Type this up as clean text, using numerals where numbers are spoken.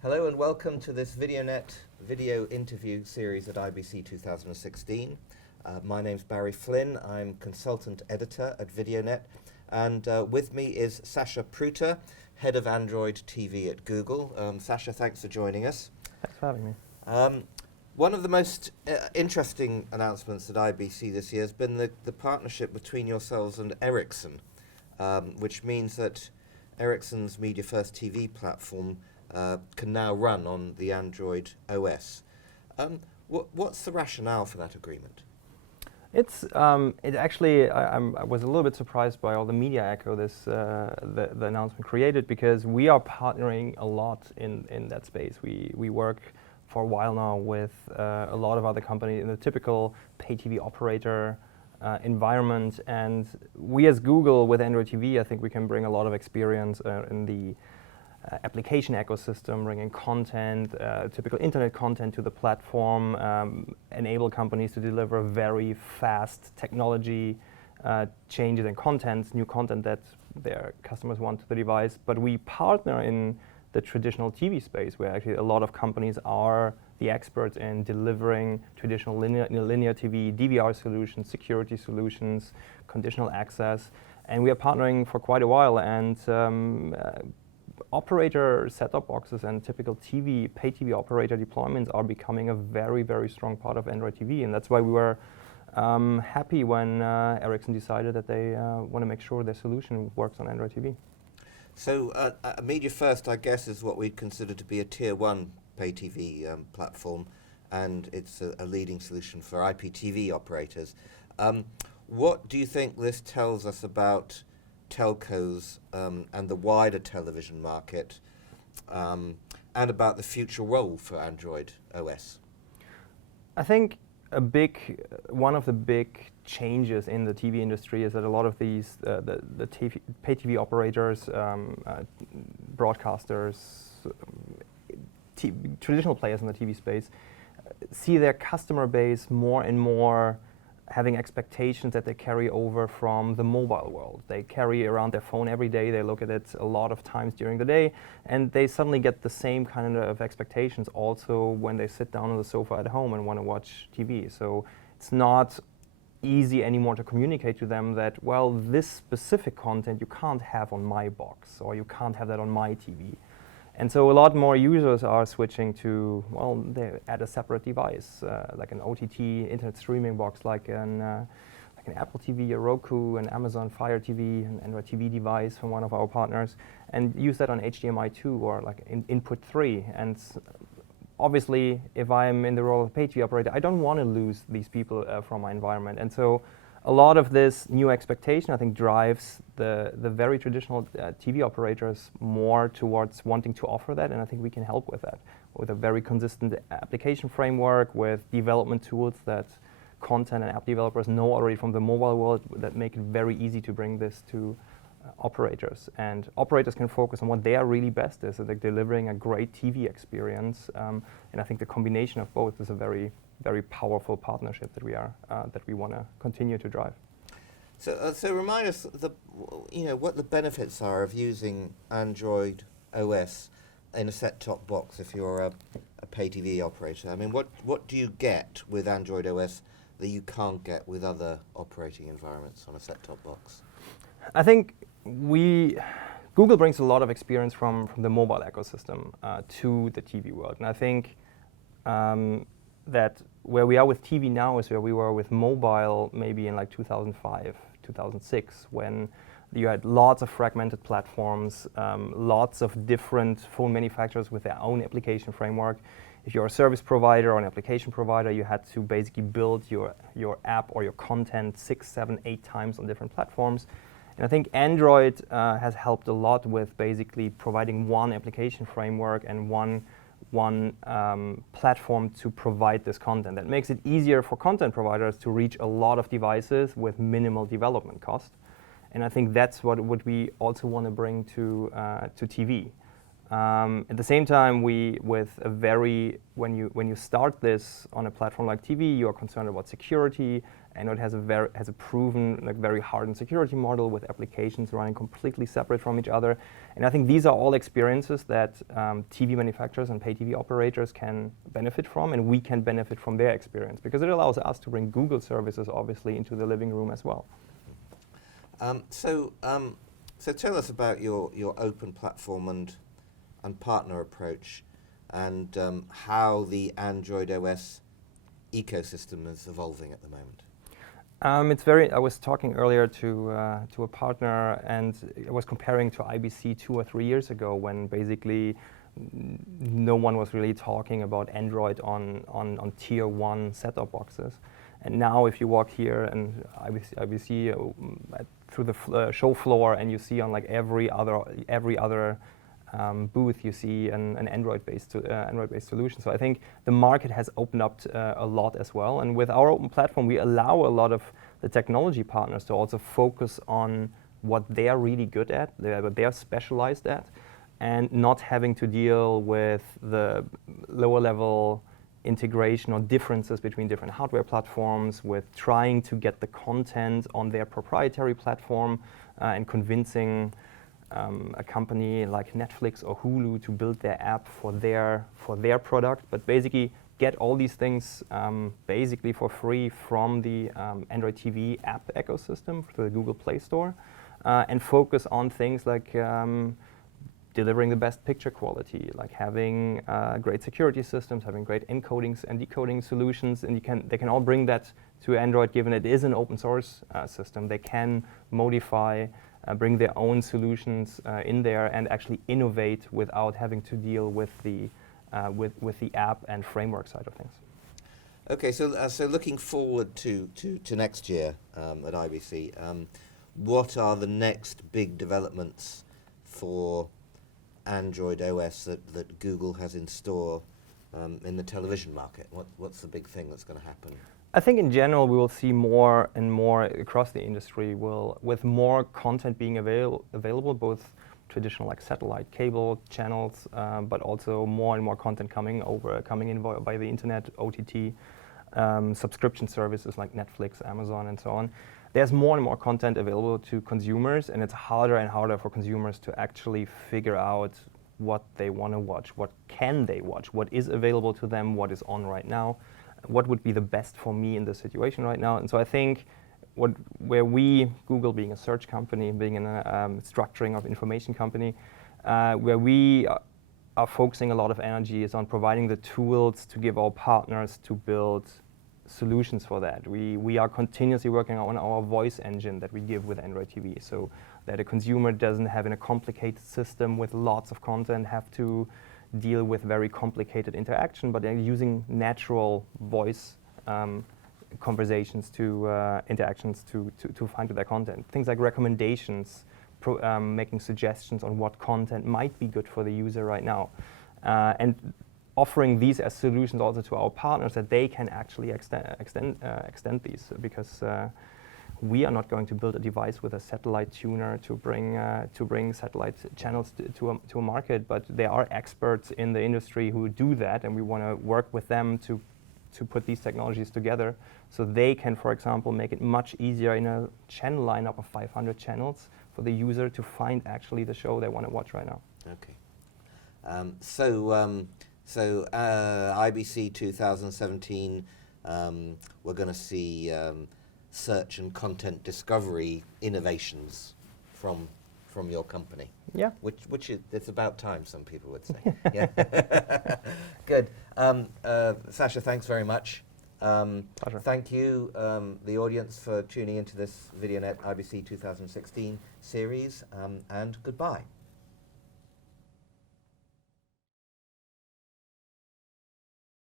Hello and welcome to this VideoNet video interview series at IBC 2016. My name's Barry Flynn. I'm consultant editor at VideoNet, and with me is Sascha Prüter, head of Android TV at Google. Sascha, thanks for joining us. Thanks for having me. One of the most interesting announcements at IBC this year has been the partnership between yourselves and Ericsson, which means that Ericsson's Media First TV platform can now run on the Android OS. What's the rationale for that agreement? It actually, I was a little bit surprised by all the media echo the announcement created, because we are partnering a lot in that space. We work for a while now with a lot of other companies in the typical pay TV operator environment, and we as Google with Android TV, I think we can bring a lot of experience in the application ecosystem, bringing content, typical internet content to the platform, enable companies to deliver very fast technology changes in content, new content that their customers want to the device. But we partner in the traditional TV space, where actually a lot of companies are the experts in delivering traditional linear TV, DVR solutions, security solutions, conditional access. And we are partnering for quite a while, and operator set-top boxes and typical pay TV operator deployments are becoming a very, very strong part of Android TV, and that's why we were happy when Ericsson decided that they want to make sure their solution works on Android TV. So Media First, I guess, is what we'd consider to be a tier 1 pay TV platform, and it's a leading solution for IPTV operators. What do you think this tells us about telcos and the wider television market, and about the future role for Android OS? I think one of the big changes in the TV industry is that a lot of these the pay TV operators, broadcasters, traditional players in the TV space see their customer base more and more having expectations that they carry over from the mobile world. They carry around their phone every day, they look at it a lot of times during the day, and they suddenly get the same kind of expectations also when they sit down on the sofa at home and want to watch TV. So it's not easy anymore to communicate to them that, well, this specific content you can't have on my box, or you can't have that on my TV. And so a lot more users are switching to, well, they add a separate device, like an OTT internet streaming box, like an Apple TV, a Roku, an Amazon Fire TV, an Android TV device from one of our partners, and use that on HDMI 2 or like input 3. And obviously, if I'm in the role of a pay TV operator, I don't want to lose these people from my environment. And so a lot of this new expectation, I think, drives the very traditional TV operators more towards wanting to offer that, and I think we can help with that, with a very consistent application framework, with development tools that content and app developers know already from the mobile world that make it very easy to bring this to operators. And operators can focus on what they are really best at, so they're delivering a great TV experience, and I think the combination of both is a very powerful partnership that we want to continue to drive. So remind us what the benefits are of using Android OS in a set-top box if you're a pay TV operator. I mean, what do you get with Android OS that you can't get with other operating environments on a set-top box? I think Google brings a lot of experience from the mobile ecosystem to the TV world, and I think that where we are with TV now is where we were with mobile maybe in like 2005, 2006, when you had lots of fragmented platforms, lots of different phone manufacturers with their own application framework. If you're a service provider or an application provider, you had to basically build your app or your content 6, 7, 8 times on different platforms. And I think Android has helped a lot with basically providing one application framework and one platform to provide this content. That makes it easier for content providers to reach a lot of devices with minimal development cost. And I think that's what we also want to bring to TV. At the same time, when you start this on a platform like TV, you are concerned about security. Android has a proven very hardened security model with applications running completely separate from each other. And I think these are all experiences that TV manufacturers and pay TV operators can benefit from, and we can benefit from their experience because it allows us to bring Google services obviously into the living room as well. So tell us about your open platform and partner approach, and how the Android OS ecosystem is evolving at the moment. I was talking earlier to a partner, and I was comparing to IBC 2 or 3 years ago when basically no one was really talking about Android on tier 1 set-top boxes. And now if you walk here and IBC through the show floor, and you see on like every other booth, you see an Android-based solution. So I think the market has opened up a lot as well. And with our open platform, we allow a lot of the technology partners to also focus on what they are really good at, what they are specialized at, and not having to deal with the lower level integration or differences between different hardware platforms, with trying to get the content on their proprietary platform and convincing a company like Netflix or Hulu to build their app for their product, but basically get all these things basically for free from the Android TV app ecosystem through the Google Play Store, and focus on things like delivering the best picture quality, like having great security systems, having great encoding and decoding solutions, and they can all bring that to Android. Given it is an open source system, they can modify, bring their own solutions in there, and actually innovate without having to deal with the app and framework side of things. Okay, so looking forward to next year at IBC, what are the next big developments for Android OS that Google has in store in the television market? What's the big thing that's going to happen? I think in general we will see more and more across the industry with more content being available, both traditional like satellite cable channels, but also more and more content coming in by the internet, OTT, subscription services like Netflix, Amazon, and so on. There's more and more content available to consumers, and it's harder and harder for consumers to actually figure out what they want to watch, what can they watch, what is available to them, what is on right now, what would be the best for me in this situation right now. And so I think where we, Google being a search company, being in a structuring of information company, where we are focusing a lot of energy is on providing the tools to give our partners to build solutions for that. We are continuously working on our voice engine that we give with Android TV, so that a consumer doesn't have in a complicated system with lots of content have to deal with very complicated interaction, but they're using natural voice conversations interactions to find their content. Things like recommendations, making suggestions on what content might be good for the user right now, and offering these as solutions also to our partners that they can actually extend these, because we are not going to build a device with a satellite tuner to bring satellite channels to a market, but there are experts in the industry who do that, and we want to work with them to put these technologies together so they can, for example, make it much easier in a channel lineup of 500 channels for the user to find actually the show they want to watch right now. Okay. So IBC 2017, we're going to see search and content discovery innovations from your company. Yeah. Which is, it's about time, some people would say. Yeah. Good. Sascha, thanks very much. Pleasure. Thank you, the audience, for tuning into this VideoNet IBC 2016 series, and goodbye.